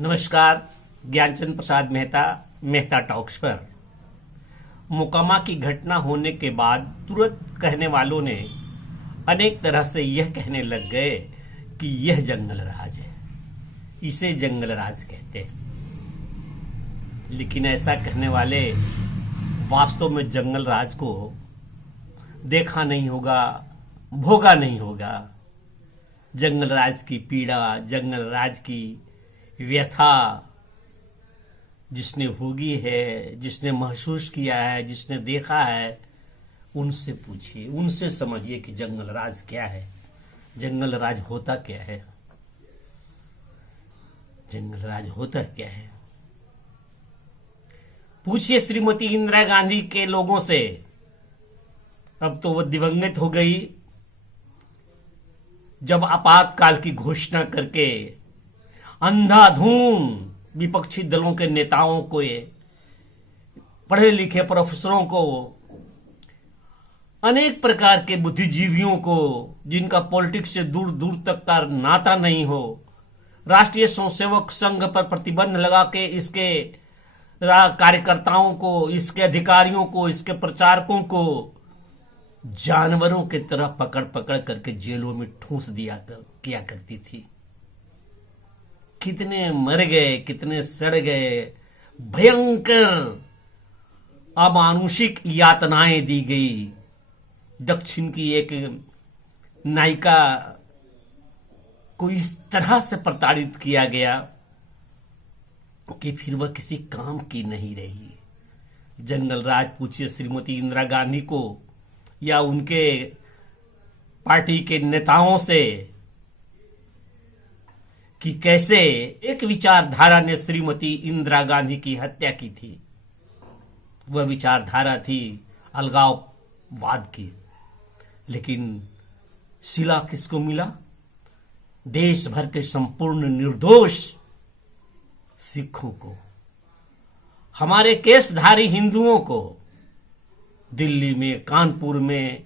नमस्कार। ज्ञानचंद प्रसाद मेहता, मेहता टॉक्स पर। मोकामा की घटना होने के बाद तुरंत कहने वालों ने अनेक तरह से यह कहने लग गए कि यह जंगल राज है, इसे जंगल राज कहते हैं। लेकिन ऐसा कहने वाले वास्तव में जंगल राज को देखा नहीं होगा, भोगा नहीं होगा। जंगल राज की पीड़ा, जंगल राज की व्यथा जिसने भोगी है, जिसने महसूस किया है, जिसने देखा है, उनसे पूछिए, उनसे समझिए कि जंगल राज क्या है, जंगल राज होता क्या है, जंगल राज होता क्या है। पूछिए श्रीमती इंदिरा गांधी के लोगों से। अब तो वो दिवंगत हो गई। जब आपातकाल की घोषणा करके अंधाधुंध विपक्षी दलों के नेताओं को, पढ़े लिखे प्रोफेसरों को, अनेक प्रकार के बुद्धिजीवियों को जिनका पॉलिटिक्स से दूर दूर तक का नाता नहीं हो, राष्ट्रीय स्वयंसेवक संघ पर प्रतिबंध लगा के इसके कार्यकर्ताओं को, इसके अधिकारियों को, इसके प्रचारकों को जानवरों की तरह पकड़ पकड़ करके जेलों में ठूंस किया करती थी। कितने मर गए, कितने सड़ गए, भयंकर अमानुषिक यातनाएं दी गई। दक्षिण की एक नायिका को इस तरह से प्रताड़ित किया गया कि फिर वह किसी काम की नहीं रही। जंगल राज पूछिए श्रीमती इंदिरा गांधी को या उनके पार्टी के नेताओं से कि कैसे एक विचारधारा ने श्रीमती इंदिरा गांधी की हत्या की थी। वह विचारधारा थी अलगाववाद की। लेकिन सिला किसको मिला? देश भर के संपूर्ण निर्दोष सिखों को, हमारे केशधारी हिंदुओं को। दिल्ली में, कानपुर में,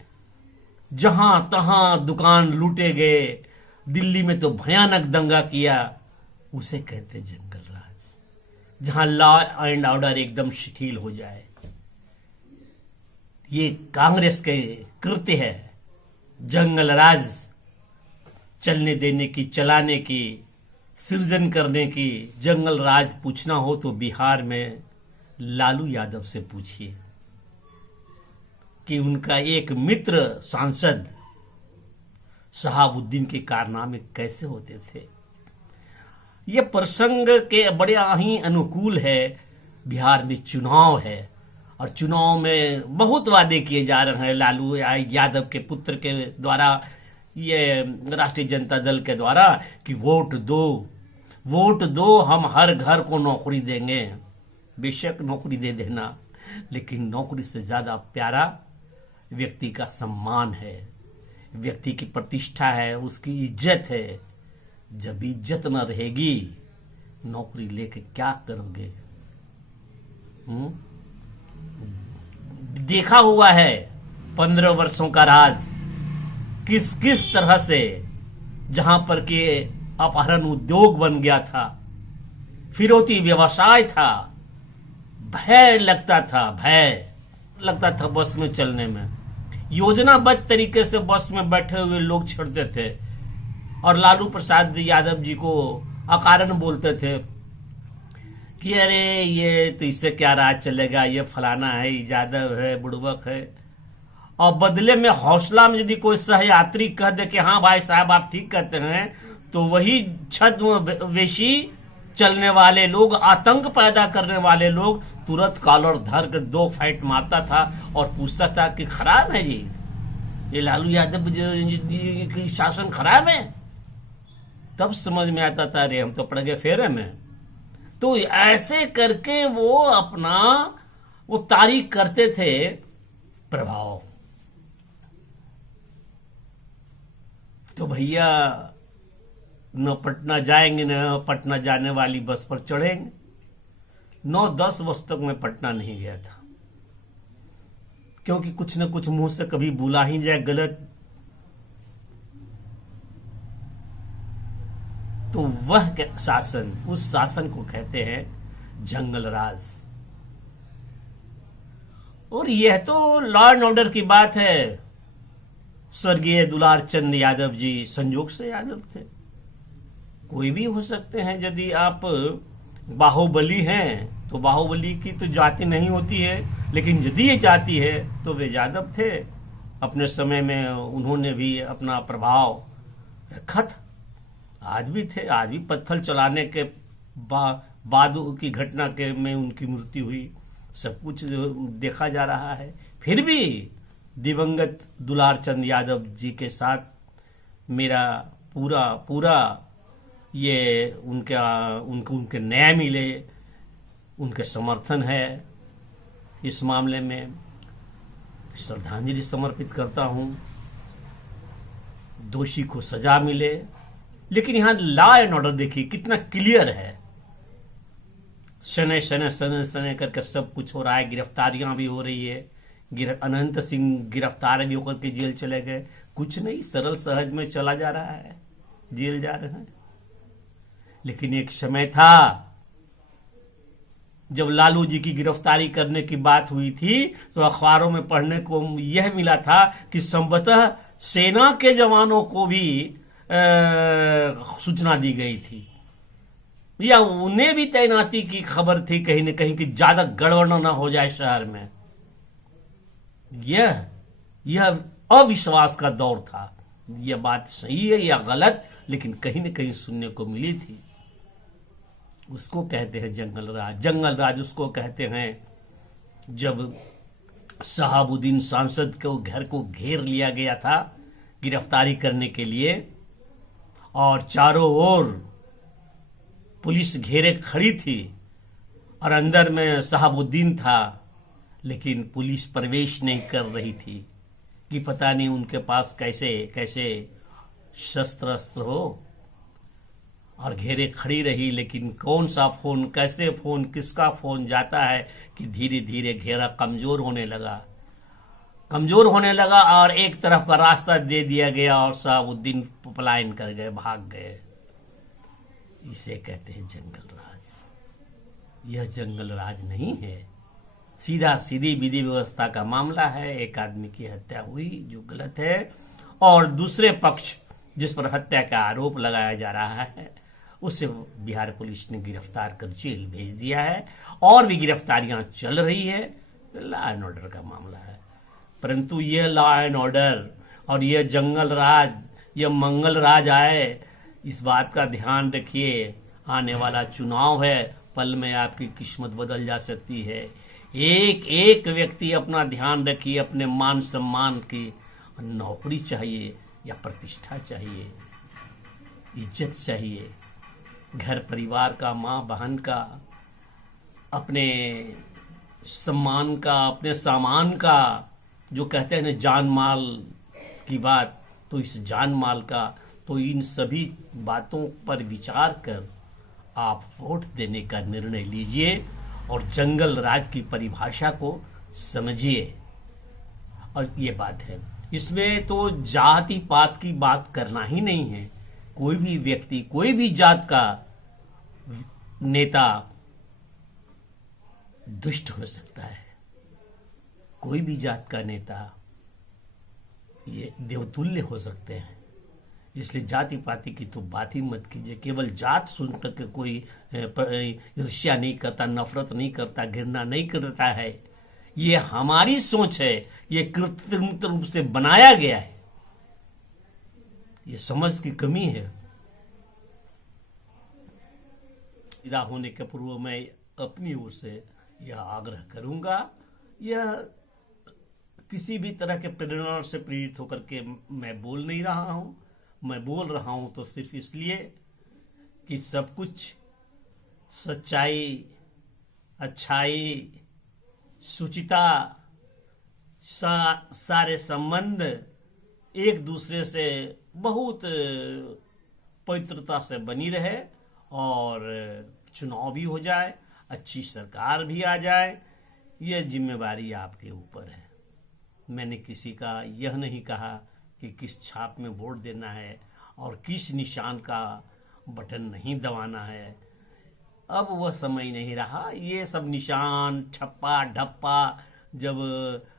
जहां तहां दुकान लूटे गए। दिल्ली में तो भयानक दंगा किया। उसे कहते जंगल राज, जहां लॉ एंड ऑर्डर एकदम शिथिल हो जाए। ये कांग्रेस के कृत्य है। जंगल राज चलने देने की, चलाने की, सृजन करने की। जंगल राज पूछना हो तो बिहार में लालू यादव से पूछिए कि उनका एक मित्र सांसद शहाबुद्दीन के कारनामे कैसे होते थे। यह प्रसंग के बड़े ही अनुकूल है। बिहार में चुनाव है और चुनाव में बहुत वादे किए जा रहे हैं लालू यादव के पुत्र के द्वारा, ये राष्ट्रीय जनता दल के द्वारा, कि वोट दो, वोट दो, हम हर घर को नौकरी देंगे। बेशक नौकरी दे देना, लेकिन नौकरी से ज्यादा प्यारा व्यक्ति का सम्मान है, व्यक्ति की प्रतिष्ठा है, उसकी इज्जत है। जब इज्जत न रहेगी, नौकरी लेके क्या करोगे? देखा हुआ है 15 वर्षों का राज, किस किस तरह से, जहां पर के अपहरण उद्योग बन गया था, फिरौती व्यवसाय था, भय लगता था, भय लगता था बस में चलने में। योजनाबद्ध तरीके से बस में बैठे हुए लोग छिड़ते थे और लालू प्रसाद यादव जी को अकारण बोलते थे कि अरे ये तो इससे क्या राज चलेगा, ये फलाना है, ये यादव है, बुड़बक है। और बदले में हौसला में यदि कोई सहयात्री कह दे कि हाँ भाई साहब आप ठीक कहते हैं, तो वही छद्मवेशी चलने वाले लोग, आतंक पैदा करने वाले लोग तुरंत कॉलर धर कर 2 फाइट मारता था और पूछता था कि खराब है जी, ये लालू यादव की शासन खराब है। तब समझ में आता था अरे हम तो पड़ गए फेरे में। तो ऐसे करके वो अपना वो तारीख करते थे प्रभाव। तो भैया न पटना जाएंगे, न पटना जाने वाली बस पर चढ़ेंगे। 9-10 वर्ष तक मैं पटना नहीं गया था, क्योंकि कुछ न कुछ मुंह से कभी बुला ही जाए गलत तो वह शासन, उस शासन को कहते हैं जंगल राज। और यह तो लॉ एंड ऑर्डर की बात है। स्वर्गीय दुलार चंद यादव जी संयोग से यादव थे, कोई भी हो सकते हैं। यदि आप बाहुबली हैं तो बाहुबली की तो जाति नहीं होती है, लेकिन यदि ये जाति है तो वे यादव थे। अपने समय में उन्होंने भी अपना प्रभाव रखा था, आज भी थे। आज भी पत्थर चलाने के बाद की घटना के में उनकी मृत्यु हुई, सब कुछ देखा जा रहा है। फिर भी दिवंगत दुलार चंद यादव जी के साथ मेरा पूरा ये उनके न्याय मिले, उनके समर्थन है। इस मामले में श्रद्धांजलि समर्पित करता हूं। दोषी को सजा मिले, लेकिन यहां लॉ एंड ऑर्डर देखिए कितना क्लियर है। शनै शनै शनै शनै करके सब कुछ हो रहा है, गिरफ्तारियां भी हो रही है। अनंत सिंह गिरफ्तार भी होकर के जेल चले गए, कुछ नहीं, सरल सहज में चला जा रहा है, जेल जा रहे हैं। लेकिन एक समय था जब लालू जी की गिरफ्तारी करने की बात हुई थी तो अखबारों में पढ़ने को यह मिला था कि संभवतः सेना के जवानों को भी सूचना दी गई थी, या उन्हें भी तैनाती की खबर थी कहीं न कहीं कि ज्यादा गड़बड़ न हो जाए शहर में। यह अविश्वास का दौर था। यह बात सही है या गलत, लेकिन कहीं न कहीं सुनने को मिली थी। उसको कहते हैं जंगल राज। जंगल राज उसको कहते हैं जब शहाबुद्दीन सांसद को घर को घेर लिया गया था गिरफ्तारी करने के लिए, और चारों ओर पुलिस घेरे खड़ी थी और अंदर में शहाबुद्दीन था, लेकिन पुलिस प्रवेश नहीं कर रही थी कि पता नहीं उनके पास कैसे कैसे शस्त्र अस्त्र हो, और घेरे खड़ी रही। लेकिन कौन सा फोन, कैसे फोन, किसका फोन जाता है कि धीरे धीरे घेरा कमजोर होने लगा और एक तरफ का रास्ता दे दिया गया और शहाबुद्दीन पलायन कर गए, भाग गए। इसे कहते हैं जंगल राज। यह जंगल राज नहीं है, सीधा सीधी विधि व्यवस्था का मामला है। एक आदमी की हत्या हुई जो गलत है, और दूसरे पक्ष जिस पर हत्या का आरोप लगाया जा रहा है उसे बिहार पुलिस ने गिरफ्तार कर जेल भेज दिया है, और भी गिरफ्तारियां चल रही है। लॉ एंड ऑर्डर का मामला है, परंतु यह लॉ एंड ऑर्डर और यह जंगल राज, यह मंगल राज आए, इस बात का ध्यान रखिए। आने वाला चुनाव है, पल में आपकी किस्मत बदल जा सकती है। एक एक व्यक्ति अपना ध्यान रखिए, अपने मान सम्मान की नौकरी चाहिए या प्रतिष्ठा चाहिए, इज्जत चाहिए, घर परिवार का, माँ बहन का, अपने सम्मान का, अपने सामान का, जो कहते हैं ना जान माल की बात, तो इस जान माल का, तो इन सभी बातों पर विचार कर आप वोट देने का निर्णय लीजिए और जंगल राज की परिभाषा को समझिए। और ये बात है, इसमें तो जाति पात की बात करना ही नहीं है। कोई भी व्यक्ति, कोई भी जात का नेता दुष्ट हो सकता है, कोई भी जात का नेता ये देवतुल्य हो सकते हैं। इसलिए जाति पाति की तो बात ही मत कीजिए। केवल जात सुनकर के कोई ईर्ष्या नहीं करता, नफरत नहीं करता, घृणा नहीं करता है। ये हमारी सोच है, ये कृत्रिम रूप से बनाया गया है, ये समझ की कमी है। विदा होने के पूर्व मैं अपनी ओर से यह आग्रह करूंगा, यह किसी भी तरह के प्रेरणा से प्रेरित होकर के मैं बोल नहीं रहा हूं। मैं बोल रहा हूं तो सिर्फ इसलिए कि सब कुछ सच्चाई, अच्छाई, सुचिता, सारे संबंध एक दूसरे से बहुत पवित्रता से बनी रहे और चुनाव भी हो जाए, अच्छी सरकार भी आ जाए। यह जिम्मेवारी आपके ऊपर है। मैंने किसी का यह नहीं कहा कि किस छाप में वोट देना है और किस निशान का बटन नहीं दबाना है। अब वह समय नहीं रहा। ये सब निशान ठप्पा ढप्पा जब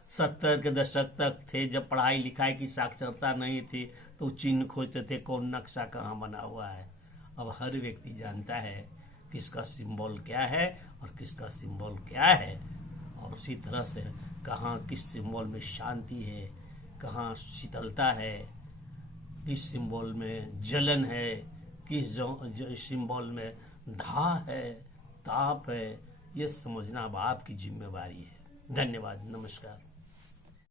70 के दशक तक थे, जब पढ़ाई लिखाई की साक्षरता नहीं थी, तो चिन्ह खोजते थे कौन नक्शा कहाँ बना हुआ है। अब हर व्यक्ति जानता है किसका सिंबल क्या है और किसका सिंबल क्या है, और उसी तरह से कहाँ किस सिंबल में शांति है, कहाँ शीतलता है, किस सिंबल में जलन है, किस सिंबल में धा है, ताप है। ये समझना अब आपकी जिम्मेवारी है। धन्यवाद, नमस्कार।